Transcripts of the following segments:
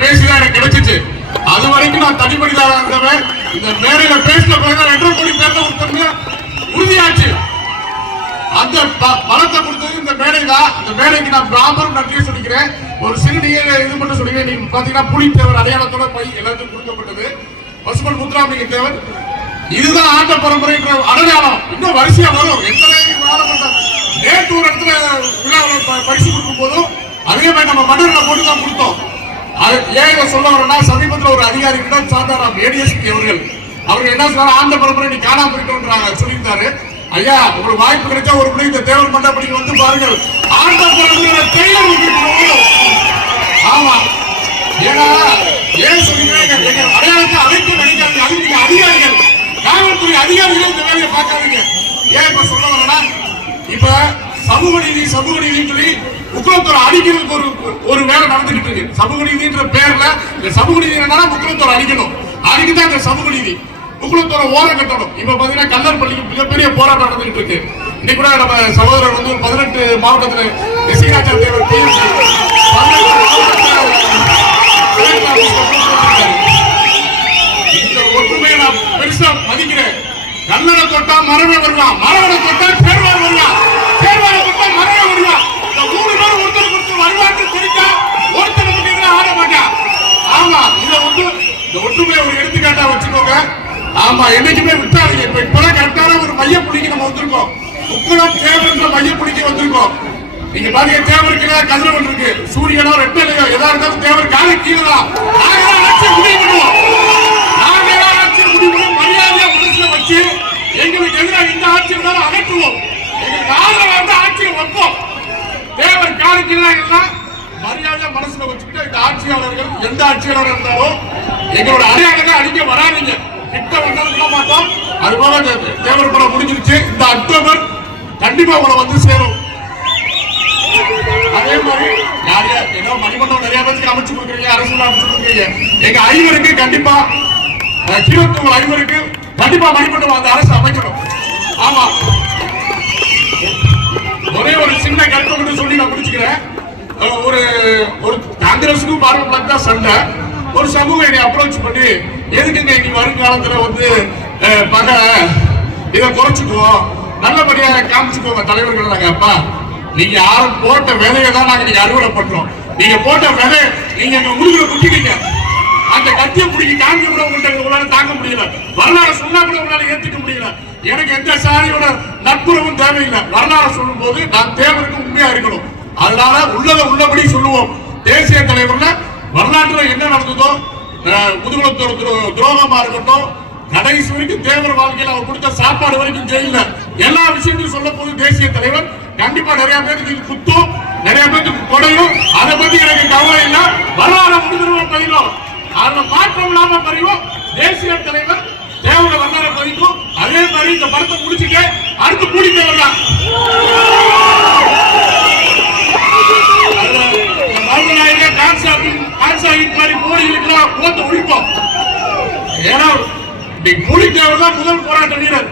பேசிதான் எனக்கு கிடைச்சிச்சு. அது வரைக்கும் நான் தனிப்படிதான் இருந்தவன். இந்த மேடையில பேசின பிறகு ரெண்டரை கோடி பேர்ல ஒருத்தருமே உறுதியாச்சு. அந்த ப- கொடுத்தது இந்த மேடை தான் அந்த மேடைக்கு நான் பிராமணம் நன்றியை சொல்லிக்கிறேன் ஒரு சிறு நீங்க இது மட்டும் சொல்லிக்கிறேன் நீங்க பாத்தீங்கன்னா புலித்தேவர் அடையாளத்தோட பை எல்லாத்துக்கும் கொடுக்கப்பட்டது. பசுமன் முத்துராமலிங்க தேவர். இதுதான் ஆண்ட பரம்பரைன்ற அடையாளம். இன்னும் வரிசையா வரும். எத்தனை நேற்று ஒரு இடத்துல விழாவில் ப- பரிசு கொடுக்கும் போதும் அதே மாதிரி நம்ம மன்னர்ல போட்டு தான் கொடுத்தோம். ஏன் இதை சொல்ல வரேன்னா சமீபத்தில் ஒரு அதிகாரி கிட்ட சாந்தாராம் ஏடிஎஸ்பி அவர்கள் அவர் என்ன சொன்னார்? ஆண்ட பரம்பரை நீ காணாம போயிட்டோன்றாங்க சொல்லியிருந்தாரு. ஐயா உங்களுக்கு வாய்ப்பு கிடைச்சா ஒரு முறை இந்த தேவர் மண்டபடிக்கு வந்து பாருங்கள். ஆண்ட பரம்பரை தேவர் ஆமா. ஏன்னா ஏன் சொல்லுங்க எங்க அடையாளத்தை அழைத்து நினைக்காதீங்க. அது அதிகாரிகள். காவல்துறை அதிகாரிகள் இந்த வேலையை பார்க்காதீங்க. ஏன் இப்ப சொல்ல வரேன்னா இப்ப சமூக நீதி சமூக நீதினு சொல்லி முக்குளத்தோர் அடிக்கிறதுக்கு ஒரு ஒரு வேலை நடந்துகிட்டு இருக்கு சமூக நீதின்ற பேர்ல இந்த சமூக நீதி என்னன்னா முக்கியத்துவம் அடிக்கணும் அதுக்குதான் இந்த சமூக நீதி முக்குளத்தோர ஓரம் கட்டணும். இப்ப பாத்தீங்கன்னா கல்லர் பள்ளிக்கு மிகப்பெரிய போராட்டம் நடந்துகிட்டு இருக்கு. இன்னைக்கு கூட நம்ம சகோதரர் வந்து பதினெட்டு மாவட்டத்துல எசிராஜா தேவர் இந்த ஒற்றுமையை நான் பெருசா மதிக்கிறேன். கல்லரை தொட்டா மரமே வருவான் மரவனை தொட்டா சேர்வார் வருவான் சேர்வாரை தொட்டா மரமே வருவான் இந்த மூணு பேர் ஒருத்தருக்கு ஒருத்தர் வருவான்னு தெரிஞ்சா ஒருத்தர் நமக்கு எதிராக ஆட மாட்டான் ஆமா இத வந்து இந்த ஒற்றுமையை ஒரு எடுத்துக்காட்டா வச்சுக்கோங்க. ஆமா என்னைக்குமே விட்டாருங்க இப்ப இப்பதான் கரெக்டான ஒரு மைய பிடிக்க நம்ம வந்திருக்கோம். உக்கடம் தேவன்ற மைய பிடிக்க வந்திருக்கோம். நீங்க பாருங்க தேவருக்கு கதிரவன் இருக்கு. சூரியனோ ரெட்டலையோ எதா இருந்தாலும் தேவர் காலை கீழே தான். முடிவு பண்ணுவோம். முடிவு மரியாதையா மனசுல வச்சு எங்களுக்கு எதிராக இந்த ஆட்சி இருந்தாலும் அகற்றுவோம். எங்களுக்கு ஆதரவு வந்து ஆட்சியை வைப்போம். தேவர் காலை கீழே எல்லாம் மரியாதையா மனசுல வச்சுக்கிட்டு இந்த ஆட்சியாளர்கள் எந்த ஆட்சியாளர் இருந்தாலும் எங்களோட அடையாளத்தை அடிக்க வராதீங்க. கிட்ட வந்தாலும் விட மாட்டோம். அது போல தேவர் படம் முடிஞ்சிருச்சு. இந்த அக்டோபர் கண்டிப்பா உங்களை வந்து சேரும். அதே மாதிரி யார் ஏதோ மணிமண்டலம் நிறைய பேருக்கு அமைச்சு கொடுக்குறீங்க அரசுல அமைச்சு கொடுக்குறீங்க. எங்க ஐவருக்கு கண்டிப்பா அஹ், ஐவருக்கு கண்டிப்பா மணிமண்டலம் அந்த அரசு அமைக்கணும். காங்கிரஸுக்கும் சண்டை. ஒரு சமூகம் என்னை அப்ரோச் பண்ணி எதுக்குங்க இனி வருங்காலத்துல வந்து பகை இதை குறைச்சுக்குவோம் நல்லபடியா காமிச்சுக்கோங்க தலைவர்கள் நாங்க அப்பா நீங்க யாரும் போட்ட விதையை தான் நாங்க நீங்க அறுவடை பண்றோம் நீங்க போட்ட விலை நீங்க எங்க முழுகிற குட்டிட்டீங்க அந்த கத்தியை பிடிக்க காமிக்க கூட உங்கள்கிட்ட உங்களால தாங்க முடியல. வரலாறு சொன்னா கூட உங்களால ஏத்துக்க முடியல. எனக்கு எந்த சாரியோட நட்புறவும் தேவையில்லை. வரலாறு சொல்லும் போது நான் தேவருக்கு உண்மையா இருக்கணும். அதனால உள்ளத உள்ளபடி சொல்லுவோம். தேசிய தலைவர்ல வரலாற்றுல என்ன நடந்ததோ அஹ், முதுகுலத்தோட துரோகமா இருக்கட்டும் கடைசி வரைக்கும் தேவர் வாழ்க்கையில் அவர் கொடுத்த சாப்பாடு வரைக்கும் ஜெயில எல்லா விஷயத்தையும் சொல்ல போது தேசிய தலைவர். கண்டிப்பா நிறைய பேருக்கு குத்தும் நிறைய பேருக்கு கொடையும் அதை பத்தி எனக்கு கவலை இல்லை. வரலாறு முடிஞ்சிருவோம் பதிலும் அதுல மாற்றம் இல்லாம பதிவும் தேசிய தலைவர் தேவர வரலாறு பதிக்கும். அதே மாதிரி இந்த படத்தை முடிச்சுட்டு அடுத்து கூடி தேவர் தான் அதுல இந்த மருதநாயக கான்சாமி கான்சாமி மாதிரி மோடிகளுக்கெல்லாம் போட்டு ஒழிப்போம் ஏன்னா இன்னைக்கு மூலி தான் முதல் போராட்ட வீரர்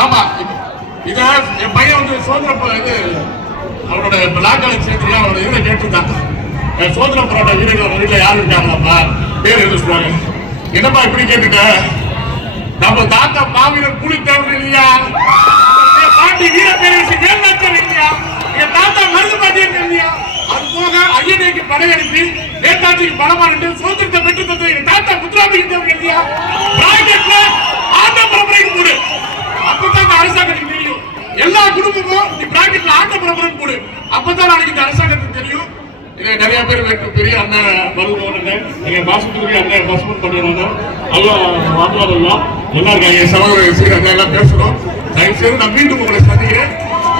ஆமா இத என் பையன் வந்து சுதந்திர இது அவரோட பிளாக் காலேஜ் அவனோட அவரோட இதை கேட்டிருந்தாங்க என் சுதந்திர போராட்ட வீரர்கள் அவங்க வீட்டுல யாரு இருக்காங்களாப்பா? பேர் எது சொல்லுவாங்க? என்னப்பா இப்படி கேட்டுட்ட? நம்ம தாத்தா மாவீரர் புலித்தேவர் இல்லையா? பாட்டி வீர பேரரசு வேலுநாச்சியார் இல்லையா? என் தாத்தா மருந்து பாட்டியன் இல்லையா? அது போக ஐயனைக்கு படையெடுத்து நேதாஜிக்கு பணமா நின்று சுதந்திர தந்தது என் தாத்தா முத்துராமலிங்க தேவர் இல்லையா பிராக்கெட்ல ஆண்ட பரம்பரைக்கு போடு அப்பதான் இந்த அரசாங்கத்துக்கு தெரியும் எல்லா குடும்பமும் நீ பிராக்கெட்ல கொடு. அப்பதான் நாளைக்கு இந்த அரசாங்கத்துக்கு தெரியும். இதை நிறைய பேர் வெற்றி பெரிய அண்ணன் வருவாங்க எங்க பாசத்துக்குரிய அண்ணன் பசுமன் பண்ணிடுறாங்க ஐயா வாங்கலாம் எல்லாம் என் சகோதரர் ஸ்ரீரங்க எல்லாம் பேசுறோம் தயவு செய்து நான் மீண்டும் உங்களை சந்திக்கிறேன்.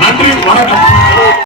நன்றி வணக்கம்.